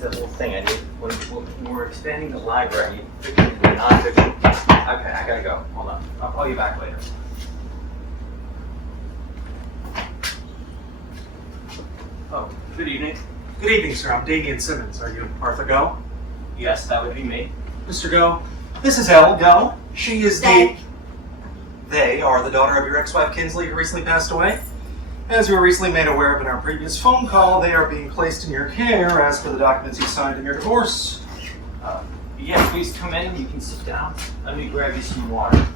the whole thing. I need when we're expanding the library. I need fiction and non-fiction. Okay, I gotta go. Hold on. I'll call you back later. Oh, good evening. Good evening, sir. I'm Damian Simmons. Are you Arthur Go? Yes, that would be me. Mr. Go, this is Elle Go. She is They are the daughter of your ex-wife Kinsley, who recently passed away. As you were recently made aware of in our previous phone call, they are being placed in your care as per the documents you signed in your divorce. Yeah, please come in. You can sit down. Let me grab you some water.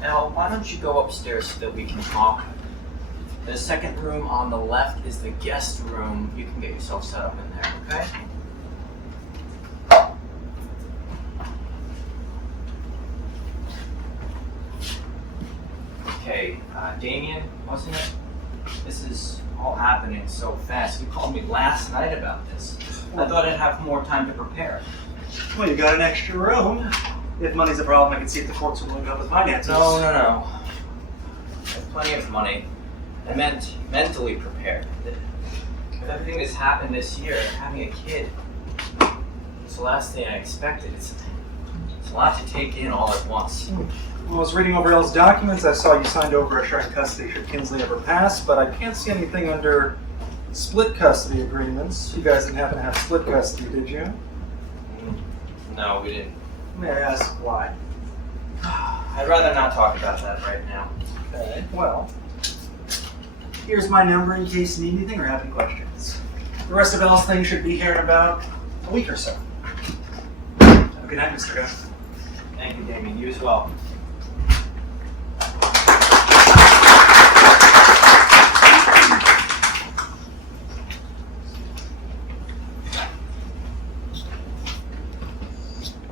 Elle, why don't you go upstairs so that we can talk? The second room on the left is the guest room. You can get yourself set up in there, okay? Okay, Damien, wasn't it? This is all happening so fast. You called me last night about this. I thought I'd have more time to prepare. Well, you got an extra room. If money's a problem, I can see if the courts will look up with finances. No. I have plenty of money. I meant mentally prepared. With everything that's happened this year, having a kid, it's the last thing I expected. It's a lot to take in all at once. Well, I was reading over Elle's documents. I saw you signed over a shared custody should Kinsley ever pass, but I can't see anything under split custody agreements. You guys didn't happen to have split custody, did you? No, we didn't. May I ask why? I'd rather not talk about that right now. Okay, well, here's my number in case you need anything or have any questions. The rest of Elle's things should be here in about a week or so. Have a good night, Mr. Gunn. Thank you, Damien. You as well.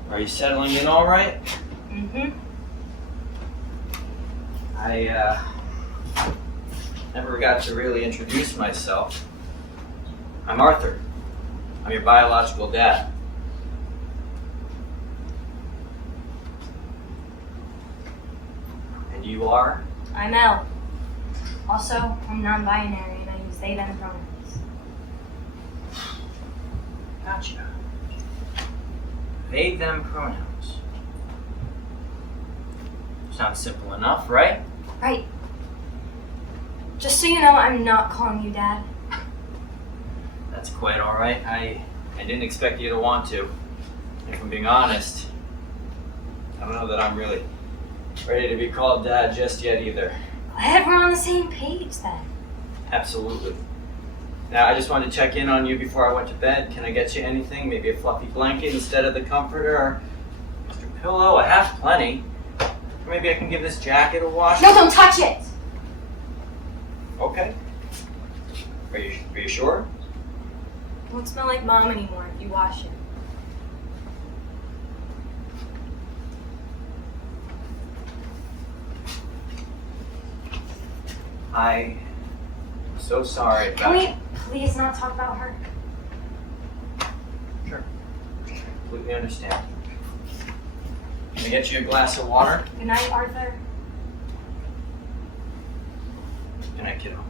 Are you settling in all right? Mm-hmm. I never got to really introduce myself. I'm Arthur. I'm your biological dad. And you are? I'm Elle. Also, I'm non-binary and I use they, them pronouns. Gotcha. They, them pronouns. Sounds simple enough, right? Right. Just so you know, I'm not calling you Dad. That's quite all right. I didn't expect you to want to. If I'm being honest, I don't know that I'm really ready to be called Dad just yet either. Glad we're on the same page then. Absolutely. Now, I just wanted to check in on you before I went to bed. Can I get you anything? Maybe a fluffy blanket instead of the comforter, or extra pillow? I have plenty. Or maybe I can give this jacket a wash. No, don't touch it! Okay. Are you sure? It won't smell like Mom anymore if you wash it. I'm so sorry about... Can we please not talk about her? Sure. Completely understand. Can I get you a glass of water? Good night, Arthur. Good night, kiddo.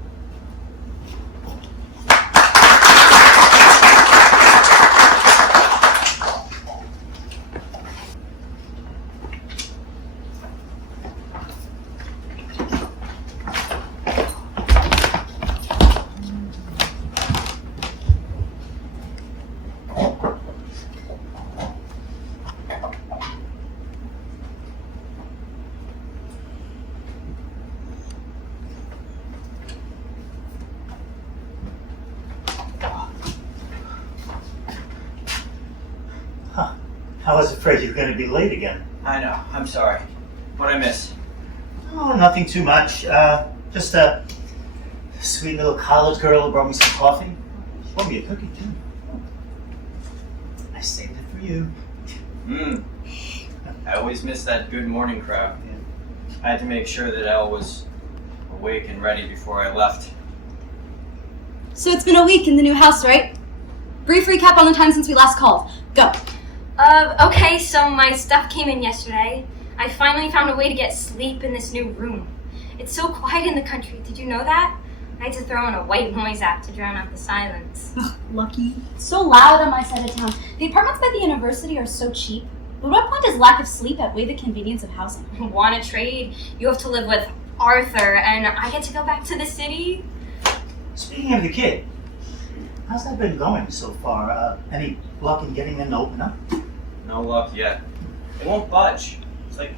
I was afraid you were going to be late again. I know. I'm sorry. What'd I miss? Oh, nothing too much. Just a sweet little college girl who brought me some coffee. She brought me a cookie, too. I saved it for you. I always miss that good morning crowd. Yeah. I had to make sure that Elle was awake and ready before I left. So it's been a week in the new house, right? Brief recap on the time since we last called. Go. Okay, so my stuff came in yesterday. I finally found a way to get sleep in this new room. It's so quiet in the country. Did you know that? I had to throw in a white noise app to drown out the silence. Lucky. It's so loud on my side of town. The apartments by the university are so cheap. But what point does lack of sleep outweigh the convenience of housing? Want to trade? You have to live with Arthur, and I get to go back to the city? Speaking of the kid, how's that been going so far? Any luck in getting them to open up? No luck yet. They won't budge. It's like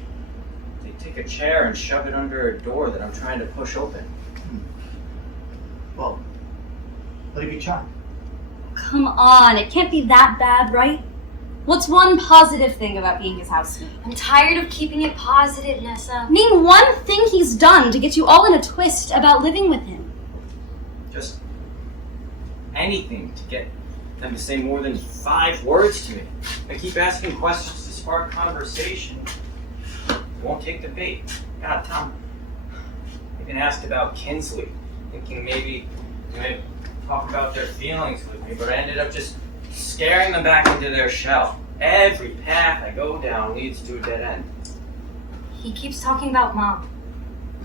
they take a chair and shove it under a door that I'm trying to push open. Well, what have you tried? Come on, it can't be that bad, right? What's one positive thing about being his housemate? I'm tired of keeping it positive, Nessa. Name one thing he's done to get you all in a twist about living with him. Just anything to get them to say more than 5 words to me. I keep asking questions to spark conversation. They won't take the bait. God, Tom, I even asked about Kinsley, thinking maybe they might talk about their feelings with me, but I ended up just scaring them back into their shell. Every path I go down leads to a dead end. He keeps talking about Mom.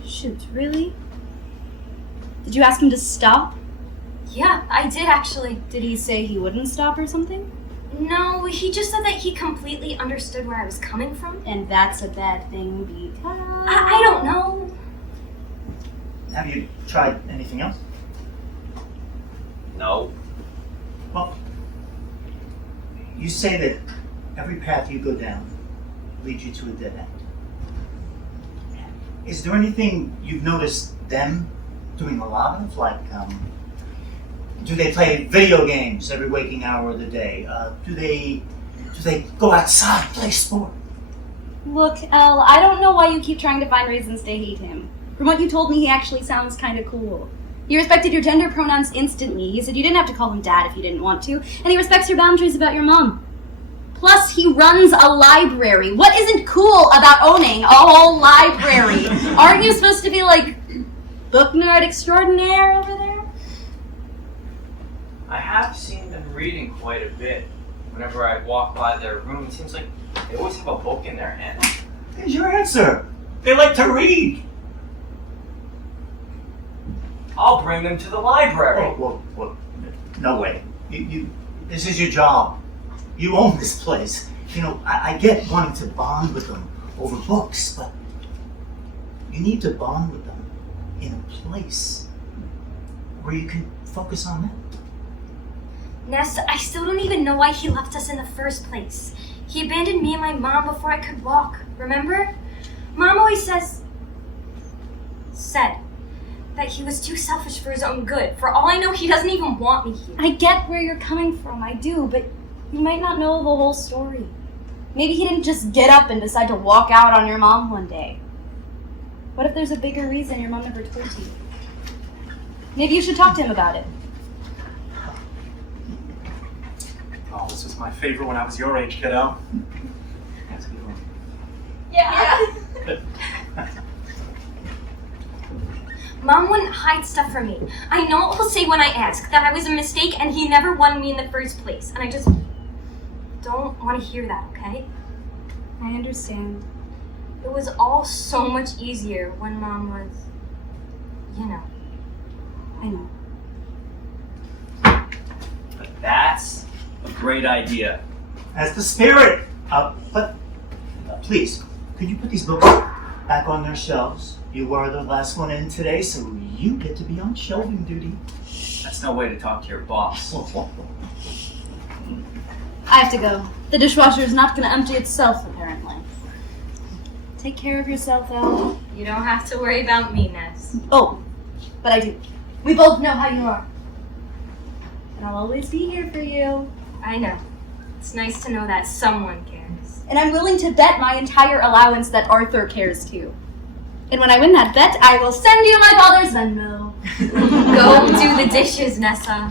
Shoot, really? Did you ask him to stop? Yeah, I did actually. Did he say he wouldn't stop or something? No, he just said that he completely understood where I was coming from. And that's a bad thing because... I don't know. Have you tried anything else? No. Well, you say that every path you go down leads you to a dead end. Is there anything you've noticed them doing a lot of? Like, do they play video games every waking hour of the day? Do they go outside, play sport? Look, Elle, I don't know why you keep trying to find reasons to hate him. From what you told me, he actually sounds kind of cool. He respected your gender pronouns instantly. He said you didn't have to call him Dad if you didn't want to. And he respects your boundaries about your mom. Plus, he runs a library. What isn't cool about owning a whole library? Aren't you supposed to be like book nerd extraordinaire over there? I have seen them reading quite a bit. Whenever I walk by their room, it seems like they always have a book in their hand. There's your answer. They like to read. I'll bring them to the library. Well, no way. You, this is your job. You own this place. You know, I get wanting to bond with them over books, but you need to bond with them in a place where you can focus on them. Ness, I still don't even know why he left us in the first place. He abandoned me and my mom before I could walk, remember? Mom always said that he was too selfish for his own good. For all I know, he doesn't even want me here. I get where you're coming from, I do, but you might not know the whole story. Maybe he didn't just get up and decide to walk out on your mom one day. What if there's a bigger reason your mom never told you? Maybe you should talk to him about it. Oh, this was my favorite when I was your age, kiddo. That's a good one. Yeah. Mom wouldn't hide stuff from me. I know what he'll say when I ask, that I was a mistake and he never wanted me in the first place. And I just don't want to hear that, okay? I understand. It was all so much easier when Mom was, you know. I know. But that's a great idea. That's the spirit. But please, could you put these books back on their shelves? You were the last one in today, so you get to be on shelving duty. That's no way to talk to your boss. I have to go. The dishwasher's not going to empty itself, apparently. Take care of yourself, Elle. You don't have to worry about me, Ness. Oh, but I do. We both know how you are. And I'll always be here for you. I know. It's nice to know that someone cares. And I'm willing to bet my entire allowance that Arthur cares too. And when I win that bet, I will send you my father's Venmo. Go do the dishes, Nessa.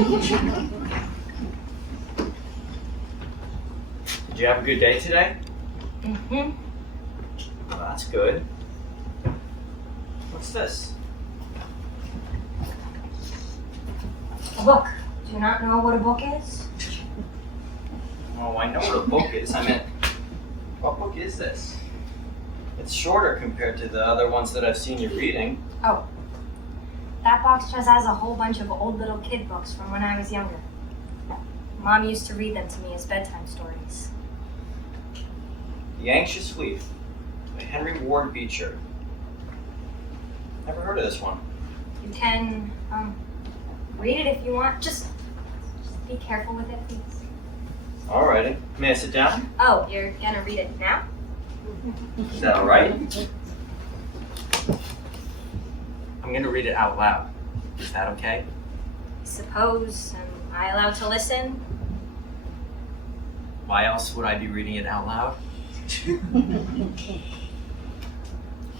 Did you have a good day today? Mm-hmm. Oh, that's good. What's this? A book. Do you not know what a book is? Oh, I know what a book is. I meant, what book is this? It's shorter compared to the other ones that I've seen you reading. Oh. That box just has a whole bunch of old little kid books from when I was younger. Mom used to read them to me as bedtime stories. The Anxious Leaf by Henry Ward Beecher. Never heard of this one. You can, read it if you want. Just be careful with it, please. Alrighty. May I sit down? Oh, you're gonna read it now? Is that alright? I'm gonna read it out loud. Is that okay? Suppose, am I allowed to listen? Why else would I be reading it out loud?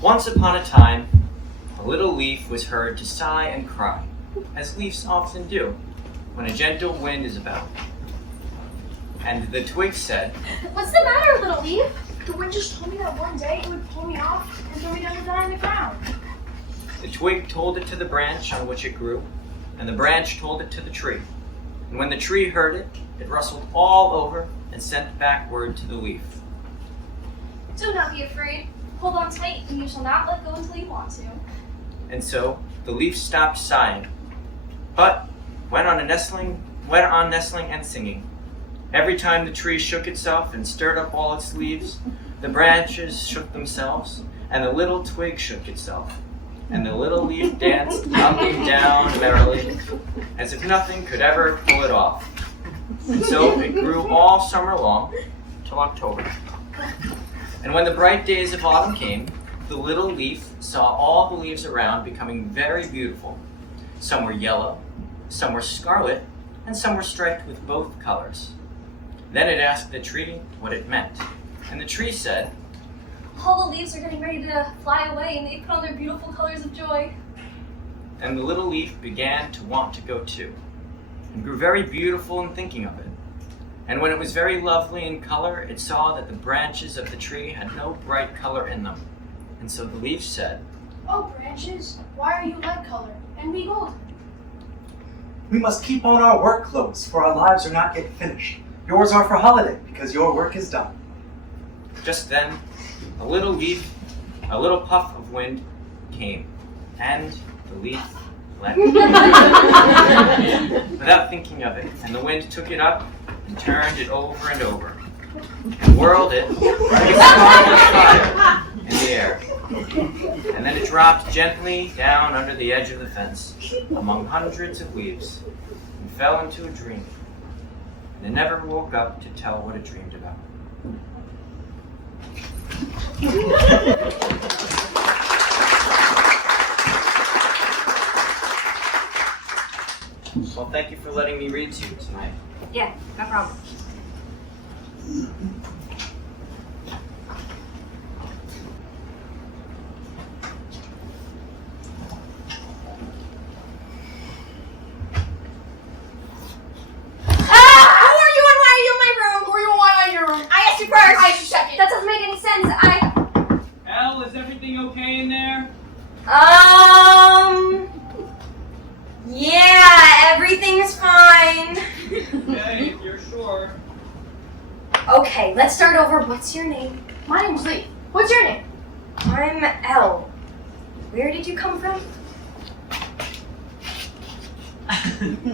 Once upon a time, a little leaf was heard to sigh and cry, as leaves often do, when a gentle wind is about. And the twig said, What's the matter, little leaf? The wind just told me that one day it would pull me off and throw me down to die on the ground. the twig told it to the branch on which it grew, and the branch told it to the tree. And when the tree heard it, it rustled all over and sent back word to the leaf. Do not be afraid. Hold on tight, and you shall not let go until you want to. And so the leaf stopped sighing, but went on nestling and singing. Every time the tree shook itself and stirred up all its leaves, the branches shook themselves, and the little twig shook itself, and the little leaf danced up and down merrily, as if nothing could ever pull it off. And so it grew all summer long, till October. And when the bright days of autumn came, the little leaf saw all the leaves around becoming very beautiful. Some were yellow, some were scarlet, and some were striped with both colors. Then it asked the tree what it meant, and the tree said, All the leaves are getting ready to fly away, and they put on their beautiful colors of joy. and the little leaf began to want to go too, and grew very beautiful in thinking of it. And when it was very lovely in color, it saw that the branches of the tree had no bright color in them. And so the leaf said, Oh, branches, why are you lead color and we golden? We must keep on our work clothes, for our lives are not yet finished. Yours are for holiday, because your work is done. Just then, a little puff of wind came, and the leaf let go. Without thinking of it, and the wind took it up and turned it over and over, and whirled it like a spark of fire in the air. And then it dropped gently down under the edge of the fence, among hundreds of leaves, and fell into a dream. And it never woke up to tell what it dreamed about. Well, thank you for letting me read to you tonight. Yeah, no problem. I should check it. That doesn't make any sense. Elle, is everything okay in there? Yeah, everything's fine. Okay, if you're sure. Okay, let's start over. What's your name? My name's Lee. What's your name? I'm Elle. Where did you come from?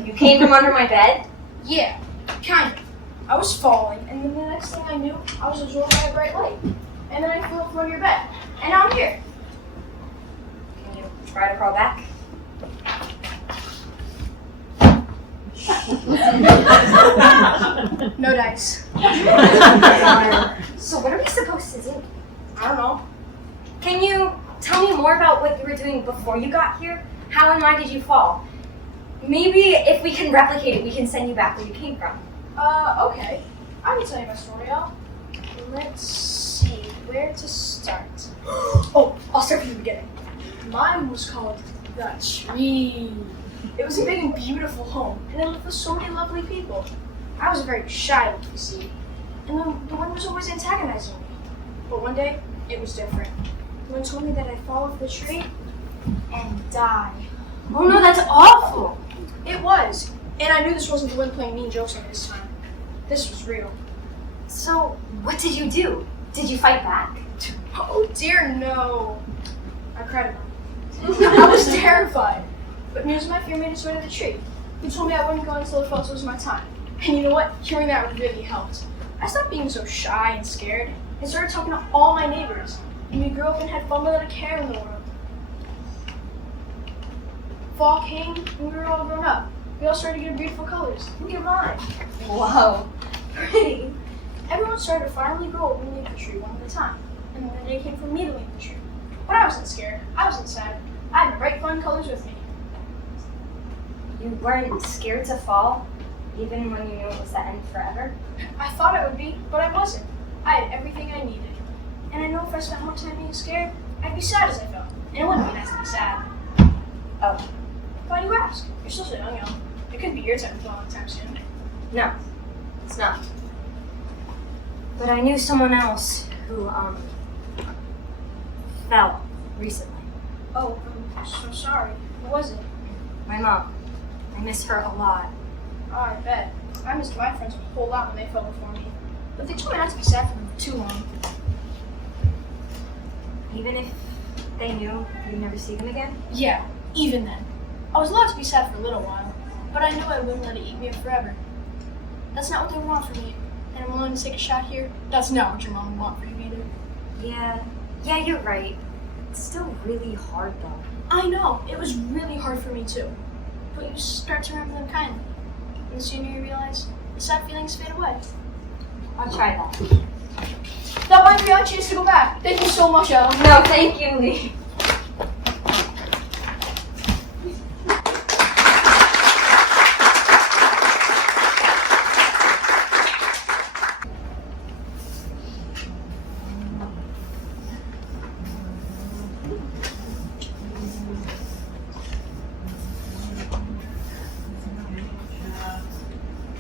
You came from under my bed? Yeah, kind of. I was falling, and then the next thing I knew, I was absorbed by a bright light. And then I flew up from your bed. And now I'm here. Can you try to crawl back? No dice. So what are we supposed to do? I don't know. Can you tell me more about what you were doing before you got here? How and why did you fall? Maybe if we can replicate it, we can send you back where you came from. Okay. I can tell you my story, Al. Let's see where to start. Oh, I'll start from the beginning. Mine was called The Tree. It was a big and beautiful home, and it lived with so many lovely people. I was very shy, you see, and the wind was always antagonizing me. But one day, it was different. The wind told me that I'd fall off the tree and die. Oh no, that's awful. It was, and I knew this wasn't the wind playing mean jokes on me this time. This was real. So, what did you do? Did you fight back? Oh dear, no. I cried about it. I was terrified. But news of my fear made its way to the tree. He told me I wouldn't go until it felt it was my time. And you know what? Hearing that really helped. I stopped being so shy and scared and started talking to all my neighbors. And we grew up and had fun without a care in the world. Fall came and we were all grown up. We all started to get beautiful colors. Look at mine. Whoa, pretty. Everyone started to finally grow up and leave the tree one at a time. And then the day came for me to leave the tree. But I wasn't scared. I wasn't sad. I had the bright fun colors with me. You weren't scared to fall, even when you knew it was the end forever? I thought I would be, but I wasn't. I had everything I needed. And I know if I spent more time being scared, I'd be sad as I felt. And it wouldn't be nice to be sad. Oh, Why do you ask? You're still so young. It could be your time for a long time soon. no, it's not. But I knew someone else who, fell recently. Oh, I'm so sorry. Who was it? My mom. I miss her a lot. Oh, I bet. I missed my friends a whole lot when they fell before me. But they told me not to be sad for them for too long. Even if they knew you'd never see them again? Yeah, even then. I was allowed to be sad for a little while, but I knew I wouldn't let it eat me up forever. That's not what they want for me, and I'm willing to take a shot here. That's not what your mom would want for you either. Yeah, you're right. It's still really hard though. I know, it was really hard for me too. But you start to remember them kindly. And the sooner you realize, the sad feelings fade away. I'll try that. That might be our chance to go back. Thank you so much, Ellen. No, thank you, Lee.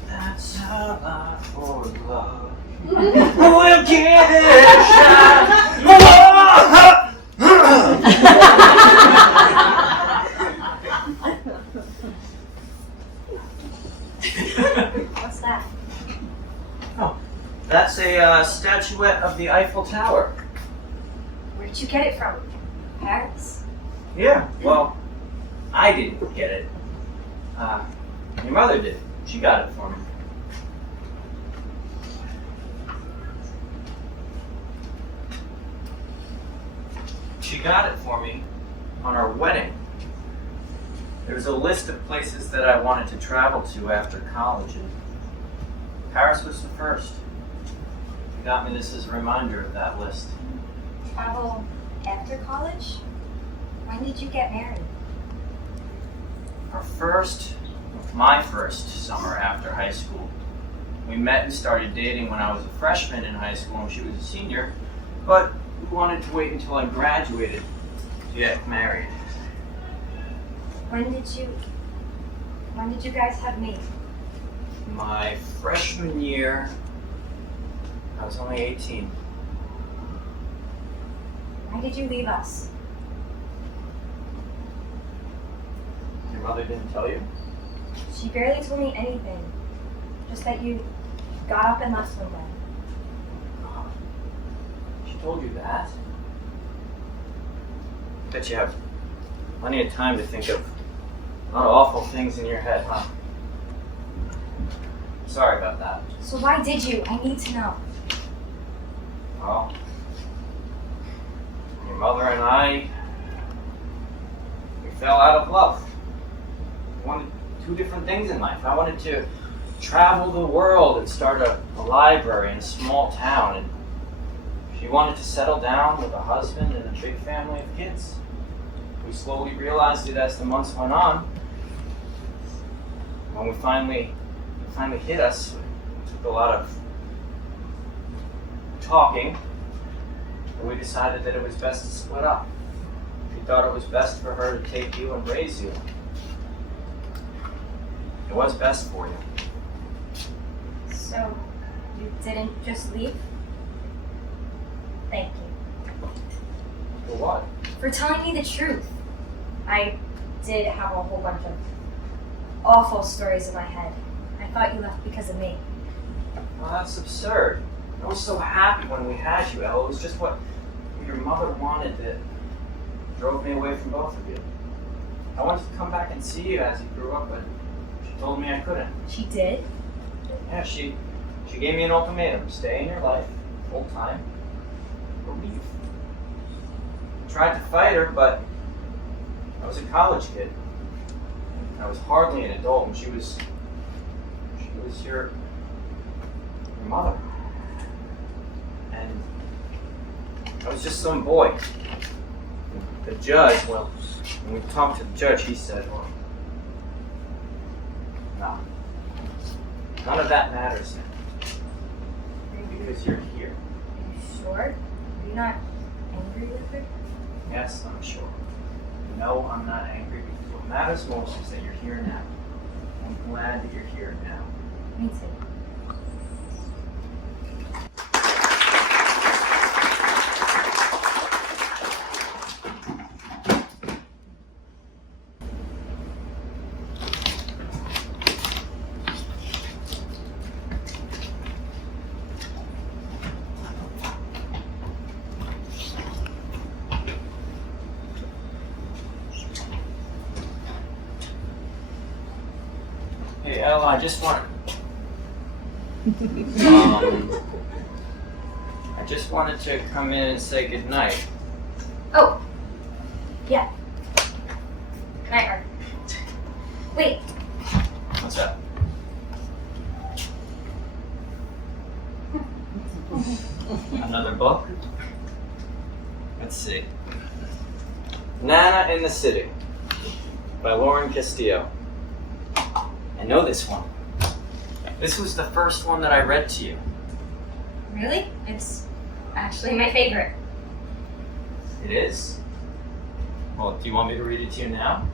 That's how I for love. We'll give it a shot. What's that? Oh, that's a statuette of the Eiffel Tower. Where did you get it from? Paris? Yeah, well, I didn't get it. Your mother did. She got it for me. She got it for me on our wedding. There was a list of places that I wanted to travel to after college, and Paris was the first. She got me this as a reminder of that list. Travel after college? When did you get married? My first summer after high school. We met and started dating when I was a freshman in high school and she was a senior, but we wanted to wait until I graduated to get married. When did you guys have me? My freshman year, I was only 18. Why did you leave us? Your mother didn't tell you? She barely told me anything. Just that you got up and left one day. She told you that? Bet you have plenty of time to think of a lot of awful things in your head, huh? Sorry about that. So why did you? I need to know. Well, your mother and I, we fell out of love. We wanted two different things in life. I wanted to travel the world and start a library in a small town, and she wanted to settle down with a husband and a big family of kids. We slowly realized it as the months went on. When it finally hit us, it took a lot of talking, and we decided that it was best to split up. She thought it was best for her to take you and raise you. It was best for you. So, you didn't just leave? Thank you. For what? For telling me the truth. I did have a whole bunch of awful stories in my head. I thought you left because of me. Well, that's absurd. I was so happy when we had you, Elle. It was just what your mother wanted that drove me away from both of you. I wanted to come back and see you as you grew up, but she told me I couldn't. She did? Yeah, she gave me an ultimatum. Stay in your life, full time, or leave. I tried to fight her, but I was a college kid. I was hardly an adult, and she was your mother. And I was just some boy. The judge, well, when we talked to the judge, he said, well, no. None of that matters now. Because you're here. Are you sure? Are you not angry with her? Yes, I'm sure. No, I'm not angry because what matters most is that you're here now. I'm glad that you're here now. Me too. Hey, Ella, I just wanted to come in and say goodnight. Oh, yeah. Good night, Art. Wait, What's up? Another book? Let's see. Nana in the City by Lauren Castillo. I know this one. This was the first one that I read to you. really? It's actually my favorite. It is? Well, do you want me to read it to you now?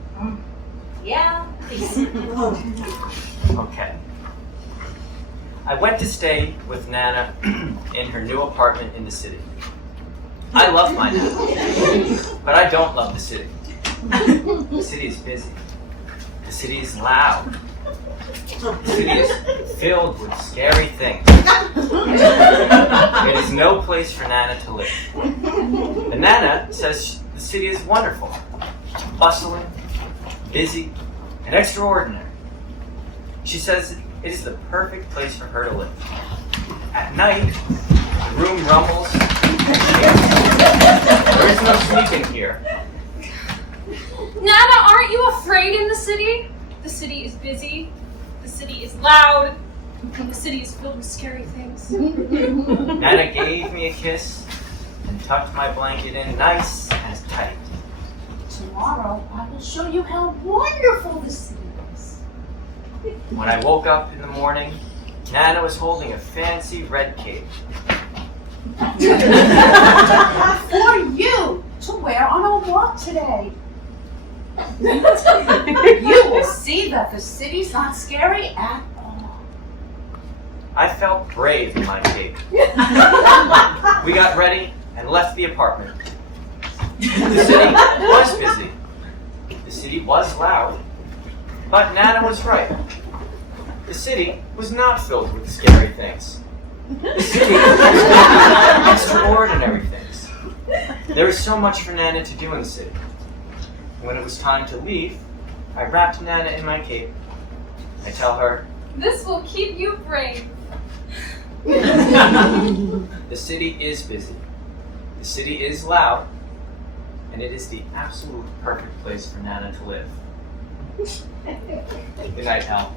Yeah, please. Okay. I went to stay with Nana in her new apartment in the city. I love my Nana, but I don't love the city. The city is busy. The city is loud. The city is filled with scary things. It is no place for Nana to live. But Nana says the city is wonderful, bustling, busy, and extraordinary. She says it is the perfect place for her to live. At night, the room rumbles and shakes. There is no sleeping here. Nana, aren't you afraid in the city? The city is busy, the city is loud, and the city is filled with scary things. Nana gave me a kiss and tucked my blanket in nice and tight. Tomorrow, I will show you how wonderful the city is. When I woke up in the morning, Nana was holding a fancy red cape. For you to wear on a walk today. You will see that the city's not scary at all. I felt brave in my cape. We got ready and left the apartment. The city was busy. The city was loud. But Nana was right. The city was not filled with scary things. The city was filled with extraordinary things. There was so much for Nana to do in the city. When it was time to leave, I wrapped Nana in my cape. I tell her, This will keep you brave. the city is busy. The city is loud. And it is the absolute perfect place for Nana to live. Good night, Al.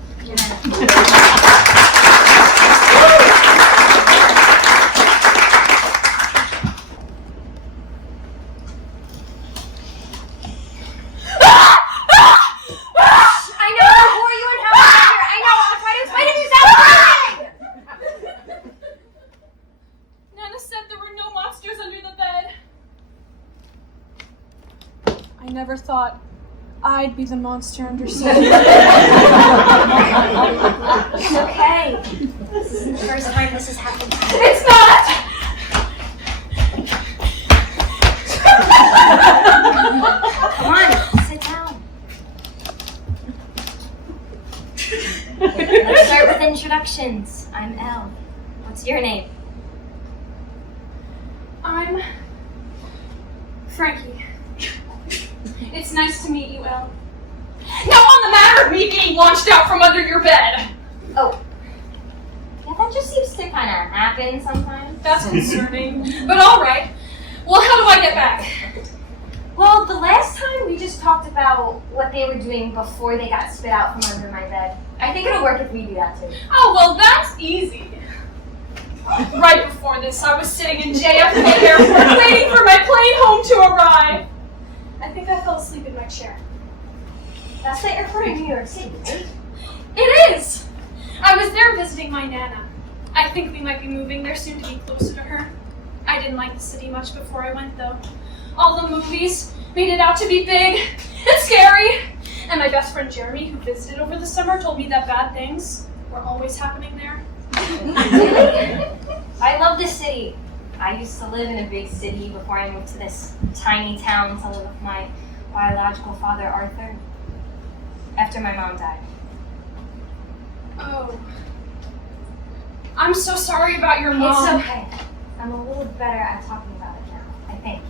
I know, who are you and how are you here? I know, I'll try to explain if you stop crying! Nana said there were no monsters under the bed. I never thought I I'd be the monster underneath. It's okay. This isn't the first time this has happened. It's not! Come on, sit down. Let's start with introductions. I'm Elle. What's your name? I'm Frankie. It's nice to meet you, Elle. Now on the matter of me being launched out from under your bed. Oh. Yeah, that just seems to kind of happen sometimes. That's concerning. But alright. Well, how do I get back? Well, the last time we just talked about what they were doing before they got spit out from under my bed. I think it'll work if we do that too. Oh, well, that's easy. Right before this, I was sitting in JFK Airport waiting for my plane home to arrive. I think I fell asleep in my chair. That's the airport in New York City, right? It is! I was there visiting my Nana. I think we might be moving there soon to be closer to her. I didn't like the city much before I went, though. All the movies made it out to be big and scary. And my best friend Jeremy, who visited over the summer, told me that bad things were always happening there. I love this city. I used to live in a big city before I moved to this tiny town to live with my biological father, Arthur, after my mom died. Oh. I'm so sorry about your mom. It's okay. I'm a little better at talking about it now, I think.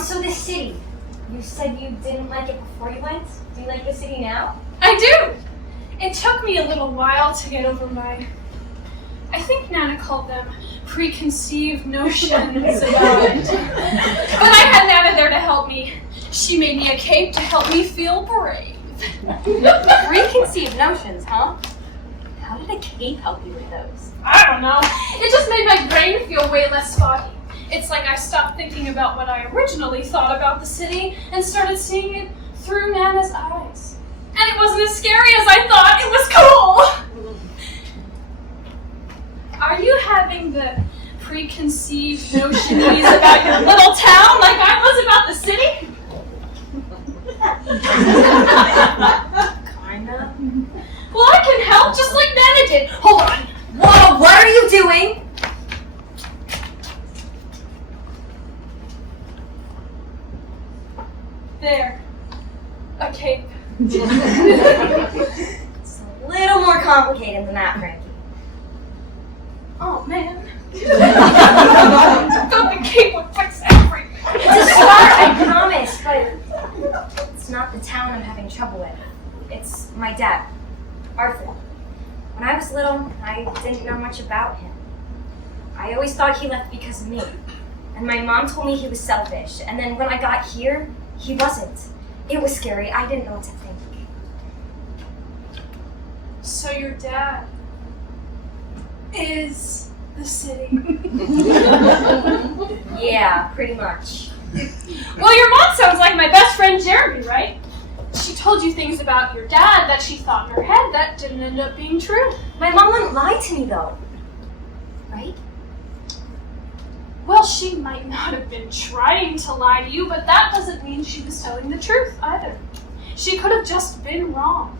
So the city. You said you didn't like it before you went. Do you like the city now? I do! It took me a little while to get over my, I think Nana called them preconceived notions about it. But I had Nana there to help me. She made me a cape to help me feel brave. Preconceived notions, huh? How did a cape help you with those? I don't know. It just made my brain feel way less foggy. It's like I stopped thinking about what I originally thought about the city and started seeing it through Nana's eyes. And it wasn't as scary as I thought. It was cool! Are you having the preconceived notions about your little town like I was about the city? Kinda. Well, I can help just like Nana did. Hold on. Whoa, what are you doing? There. A cape. It's a little more complicated than that, Frankie. Oh, man. I thought the cape would fix everything. It's a start, I promise, but it's not the town I'm having trouble with. It's my dad, Arthur. When I was little, I didn't know much about him. I always thought he left because of me. And my mom told me he was selfish. And then when I got here, he wasn't. It was scary. I didn't know what to think. So your dad is the city. Yeah, pretty much. Well, your mom sounds like my best friend Jeremy, right? She told you things about your dad that she thought in her head that didn't end up being true. My mom wouldn't lie to me, though. Right? Well, she might not have been trying to lie to you, but that doesn't mean she was telling the truth either. She could have just been wrong.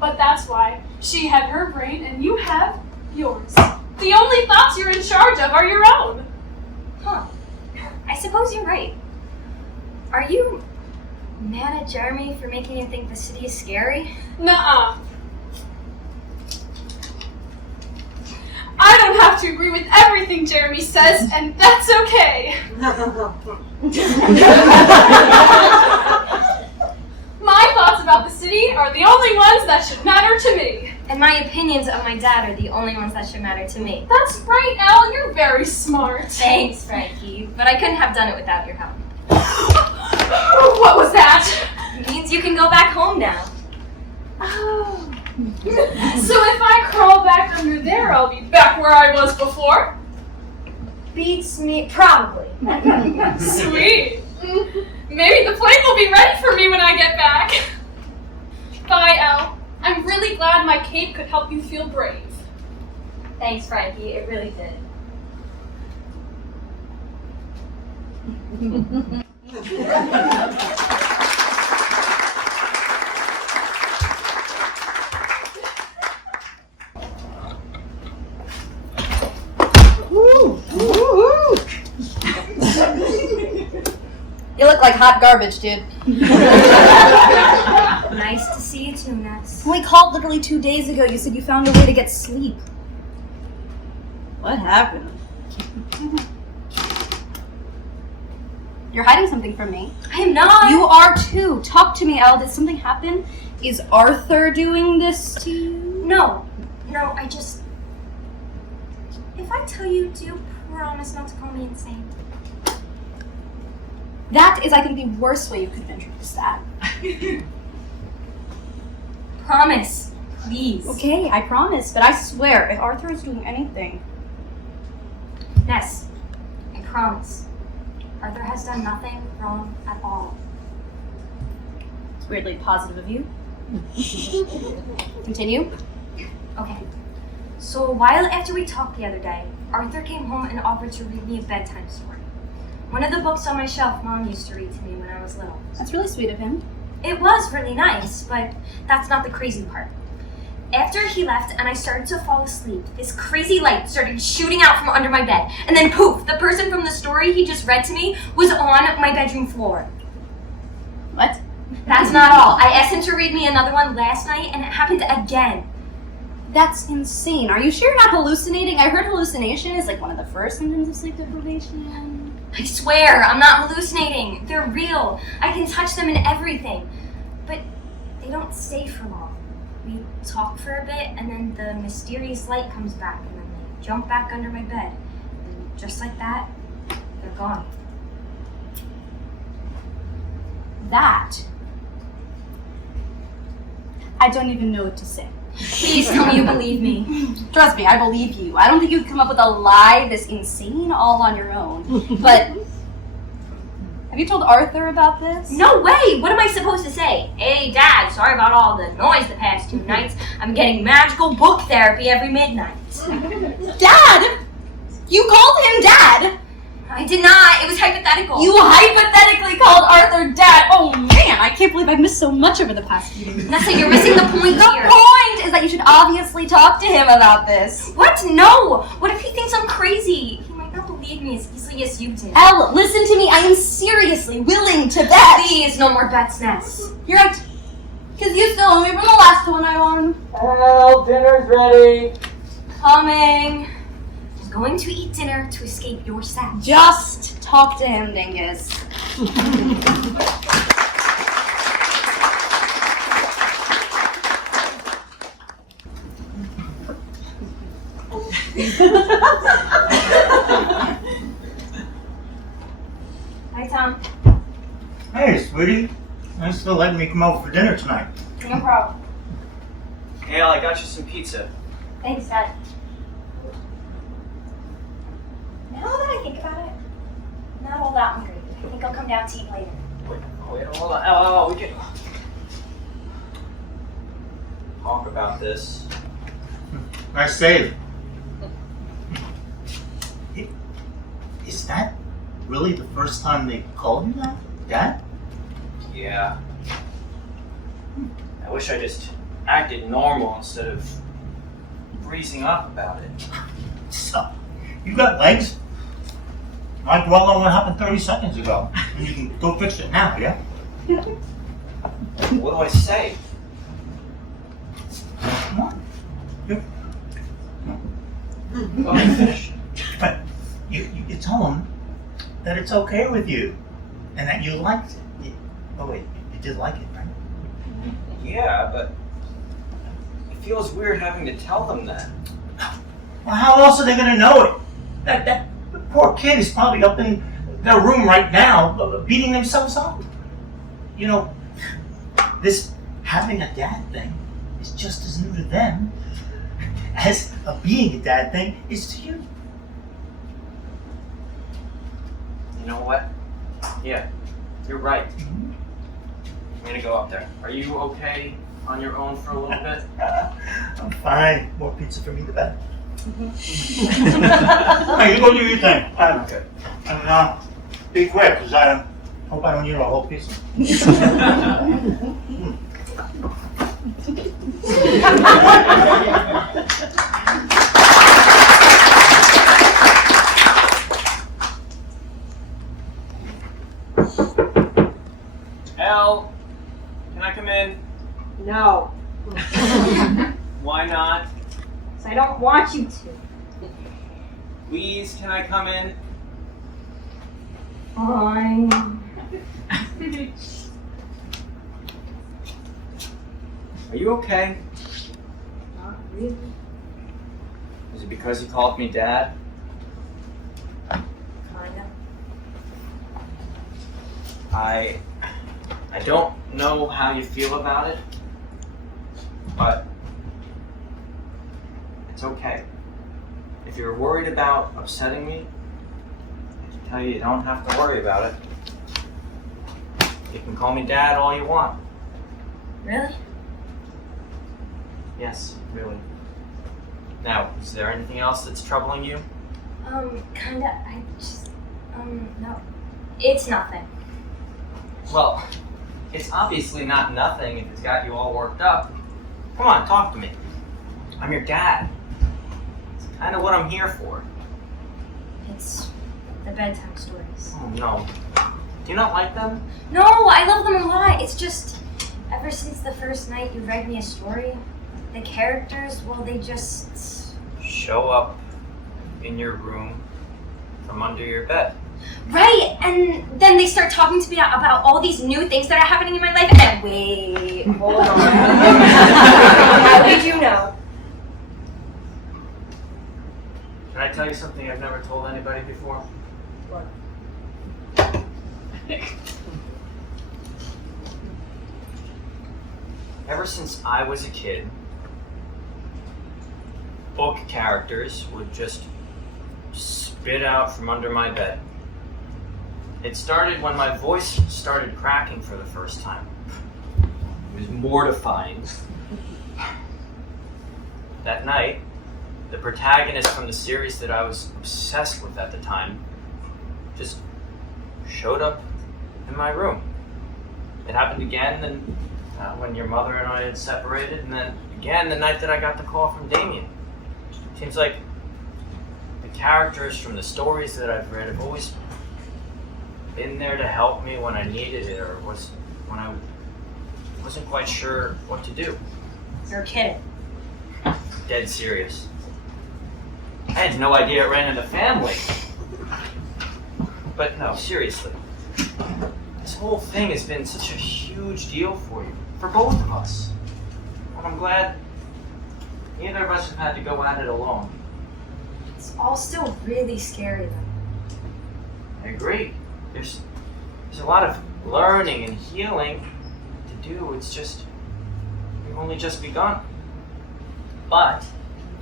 But that's why she had her brain and you have yours. The only thoughts you're in charge of are your own. Huh. I suppose you're right. Are you mad at Jeremy for making you think the city is scary? Nuh-uh. I don't have to agree with everything Jeremy says, and that's okay. My thoughts about the city are the only ones that should matter to me. And my opinions of my dad are the only ones that should matter to me. That's right, Elle. You're very smart. Thanks, Frankie. But I couldn't have done it without your help. What was that? It means you can go back home now. Oh. So if I crawl back under there, I'll be back where I was before? Beats me, probably. Sweet. Maybe the plane will be ready for me when I get back. Bye, Elle. I'm really glad my cape could help you feel brave. Thanks, Frankie. It really did. like hot garbage, dude. Nice to see you too, Ness. We called literally 2 days ago. You said you found a way to get sleep. What happened? You're hiding something from me. I am not. You are too. Talk to me, Elle. Did something happen? Is Arthur doing this to you? No, I just... If I tell you, do you promise not to call me insane? That is, I think, the worst way you could have introduced that. Promise, please. Okay, I promise, but I swear, if Arthur is doing anything... Ness, I promise. Arthur has done nothing wrong at all. It's weirdly positive of you. Continue. Okay. So a while after we talked the other day, Arthur came home and offered to read me a bedtime story. One of the books on my shelf Mom used to read to me when I was little. That's really sweet of him. It was really nice, but that's not the crazy part. After he left and I started to fall asleep, this crazy light started shooting out from under my bed. And then poof, the person from the story he just read to me was on my bedroom floor. What? That's not all. I asked him to read me another one last night and it happened again. That's insane. Are you sure you're not hallucinating? I heard hallucination is like one of the first symptoms of sleep deprivation. I swear, I'm not hallucinating. They're real. I can touch them and everything. But they don't stay for long. We talk for a bit, and then the mysterious light comes back, and then they jump back under my bed. And just like that, they're gone. That... I don't even know what to say. Please tell me you believe me. Trust me, I believe you. I don't think you'd come up with a lie this insane all on your own. But... have you told Arthur about this? No way! What am I supposed to say? Hey, Dad, sorry about all the noise the past 2 nights. I'm getting magical book therapy every midnight. Dad! You called him Dad! I did not. It was hypothetical. You hypothetically called Arthur Dad! Oh man, I can't believe I've missed so much over the past few days. Nessa, you're missing the point The here. point is that you should obviously talk to him about this. What? No! What if he thinks I'm crazy? He might not believe me as easily as you did. Elle, listen to me. I am seriously willing to bet. Please, no more bets, Ness. You're right. Because you still owe me from the last one I won. Well, dinner's ready. Coming. I'm going to eat dinner to escape your sack. Just talk to him, dingus. Hi, Tom. Hey, sweetie. Thanks for letting me come over for dinner tonight. No problem. Hale, I got you some pizza. Thanks, Dad. Now that I think about it, I'm not all that hungry. I think I'll come down to eat later. Wait, hold on. Oh, we can talk about this. Nice save. Is that really the first time they called you that, Dad? Yeah. I wish I just acted normal instead of freezing up about it. So, you got legs? Might dwell on what happened 30 seconds ago. And you can go fix it now, yeah? What do I say? Come on. Let me finish. But you tell them that it's okay with you and that you liked it. Oh wait, you did like it, right? Yeah, but it feels weird having to tell them that. Well, how else are they going to know it? That poor kid is probably up in their room right now, beating themselves up. You know, this having a dad thing is just as new to them as a being a dad thing is to you. You know what? Yeah, you're right. I'm gonna go up there. Are you okay on your own for a little bit? I'm fine. More pizza for me, the better. Hey, you go do your thing. Okay. And be quick, because I hope I don't eat a whole pizza. why not? So I don't want you to. Please, can I come in? Fine. Are you okay? Not really. Is it because he called me Dad? Kinda. I don't know how you feel about it, but it's okay. If you're worried about upsetting me, I can tell you don't have to worry about it. You can call me Dad all you want. Really? Yes, really. Now, is there anything else that's troubling you? Kinda. No. It's nothing. Well, it's obviously not nothing if it's got you all worked up. Come on, talk to me. I'm your dad. It's kind of what I'm here for. It's the bedtime stories. Oh no. Do you not like them? No, I love them a lot. It's just, ever since the first night you read me a story, the characters, well, they just... Show up in your room from under your bed. Right, and then they start talking to me about all these new things that are happening in my life, and then, wait, hold on. How did you know? Can I tell you something I've never told anybody before? What? Ever since I was a kid, book characters would just spit out from under my bed. It started when my voice started cracking for the first time. It was mortifying. That night, the protagonist from the series that I was obsessed with at the time just showed up in my room. It happened again when your mother and I had separated, and then again the night that I got the call from Damien. Seems like the characters from the stories that I've read have always been there to help me when I needed it, or when I wasn't quite sure what to do. You're kidding. Dead serious. I had no idea it ran in the family. But no, seriously. This whole thing has been such a huge deal for you, for both of us. And I'm glad neither of us have had to go at it alone. It's all still really scary, though. I agree. There's a lot of learning and healing to do. It's just, we've only just begun. But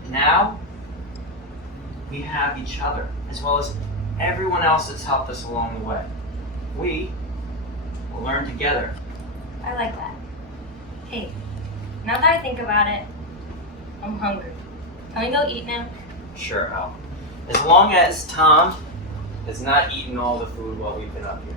now, we have each other, as well as everyone else that's helped us along the way. We will learn together. I like that. Hey, now that I think about it, I'm hungry. Can we go eat now? Sure, Al. As long as Tom has not eaten all the food while we've been up here.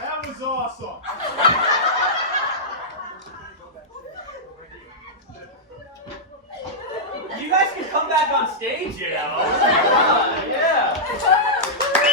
That was awesome. You guys can come back on stage, you know. Come on, yeah.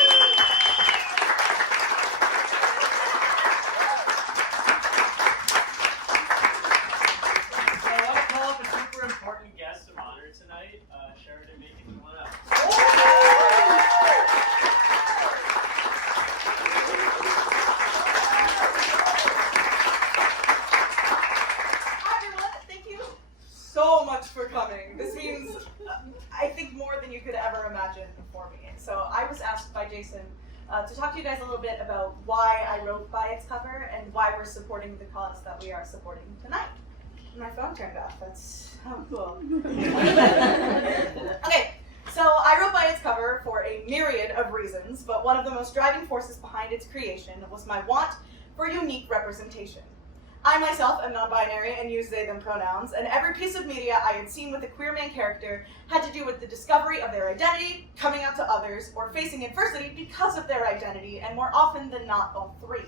Jason, to talk to you guys a little bit about why I wrote By Its Cover and why we're supporting the cause that we are supporting tonight. My phone turned off. That's how cool. Okay, so I wrote By Its Cover for a myriad of reasons, but one of the most driving forces behind its creation was my want for unique representation. I myself am non-binary and use they, them pronouns, and every piece of media I had seen with a queer main character had to do with the discovery of their identity, coming out to others, or facing adversity because of their identity, and more often than not, all three.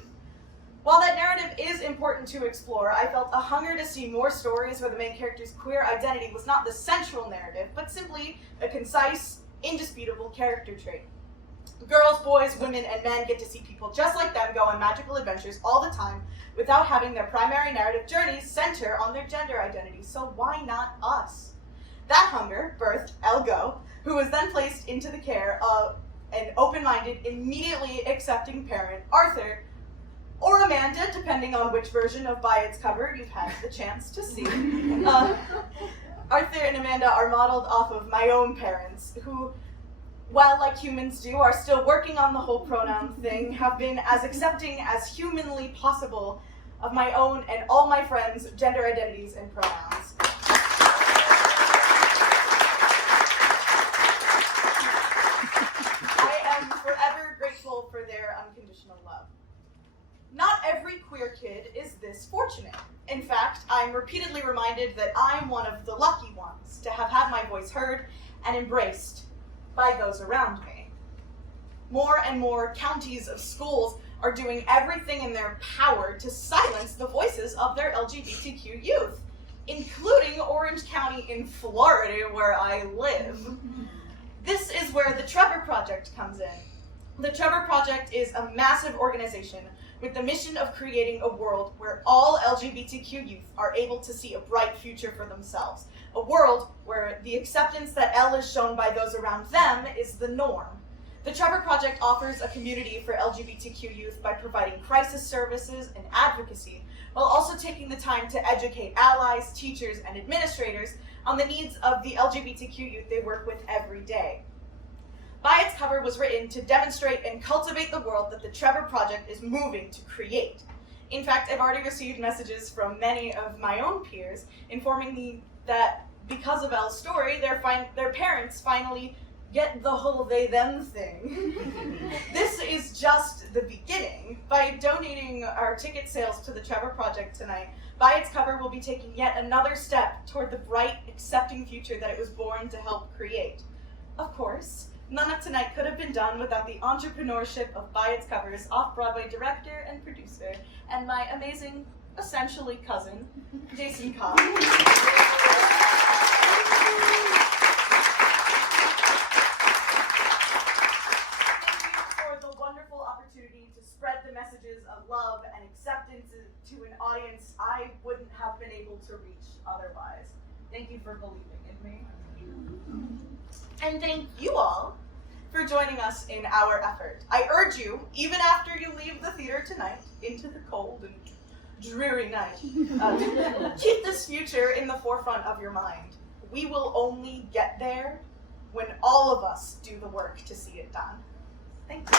While that narrative is important to explore, I felt a hunger to see more stories where the main character's queer identity was not the central narrative, but simply a concise, indisputable character trait. Girls, boys, women, and men get to see people just like them go on magical adventures all the time without having their primary narrative journeys center on their gender identity, so why not us? That hunger birthed Elgo, who was then placed into the care of an open-minded, immediately accepting parent, Arthur, or Amanda, depending on which version of By Its Cover you've had the chance to see. Arthur and Amanda are modeled off of my own parents, who, while like humans do, are still working on the whole pronoun thing, have been as accepting as humanly possible of my own and all my friends' gender identities and pronouns. I am forever grateful for their unconditional love. Not every queer kid is this fortunate. In fact, I'm repeatedly reminded that I'm one of the lucky ones to have had my voice heard and embraced by those around me. More and more counties of schools are doing everything in their power to silence the voices of their LGBTQ youth, including Orange County in Florida, where I live. This is where the Trevor Project comes in. The Trevor Project is a massive organization with the mission of creating a world where all LGBTQ youth are able to see a bright future for themselves. A world where the acceptance that L is shown by those around them is the norm. The Trevor Project offers a community for LGBTQ youth by providing crisis services and advocacy, while also taking the time to educate allies, teachers, and administrators on the needs of the LGBTQ youth they work with every day. By Its Cover was written to demonstrate and cultivate the world that the Trevor Project is moving to create. In fact, I've already received messages from many of my own peers informing me that because of Elle's story, their parents finally get the whole they-them thing. This is just the beginning. By donating our ticket sales to the Trevor Project tonight, By Its Cover will be taking yet another step toward the bright, accepting future that it was born to help create. Of course, none of tonight could have been done without the entrepreneurship of By Its Cover's off-Broadway director and producer, and my amazing, essentially cousin, Jason Kopp. Opportunity to spread the messages of love and acceptance to an audience I wouldn't have been able to reach otherwise. Thank you for believing in me. And thank you all for joining us in our effort. I urge you, even after you leave the theater tonight, into the cold and dreary night, keep this future in the forefront of your mind. We will only get there when all of us do the work to see it done. Thank you.